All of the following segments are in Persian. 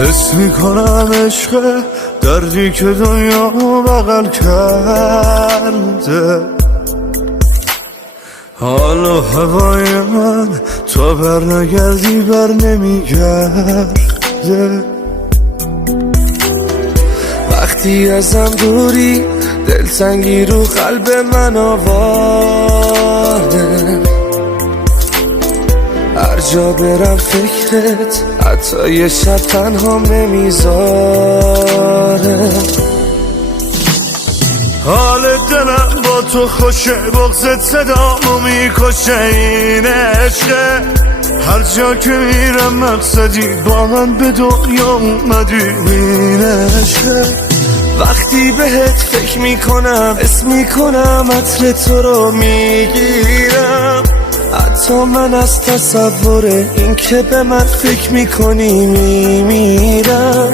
حس میکنم عشق دردی که دنیا بغل کرده، حال و هوای من تا بر نگردی بر نمیگرده. وقتی ازم دوری دلتنگی رو قلب من آواره، هر جا برم فکرت حتی یه شب تنها نمیذاره. حال دلم با تو خوشه، بغضت صدامو میکشه، این عشقه هر جا که میرم مقصدی با من به دنیا اومدی، این عشقه وقتی بهت فکر میکنم اسم میکنم عطر تو رو میگیرم، حتی من از تصور این که به من فکر میکنی میمیرم.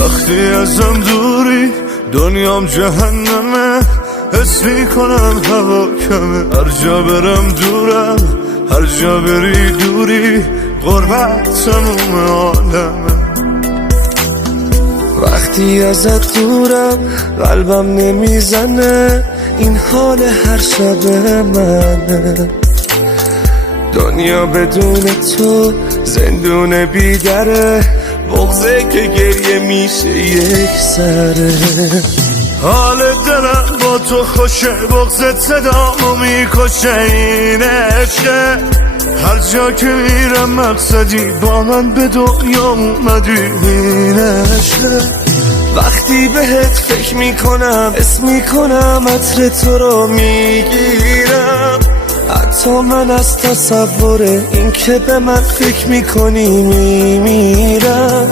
وقتی ازم دوری دنیام جهنمه، حس میکنم هوا کمه، هر جا برم دورم، هر جا بری دوری، غربت تموم عالمه. وقتی ازت دورم قلبم نمیزنه، این حال هر شب منه، دنیا بدون تو زندون بیدره، بغضه که گریه میشه یک سره. حال دلم با تو خوشه، بغضت صدامو میکشه، این عشقه هر جا که میرم مقصدی با من به دنیا اومدی، این عشقه وقتی بهت فکر میکنم اسم میکنم عطر تو رو میگیرم، حتی من از تصور این که به من فکر میکنی میمیرم.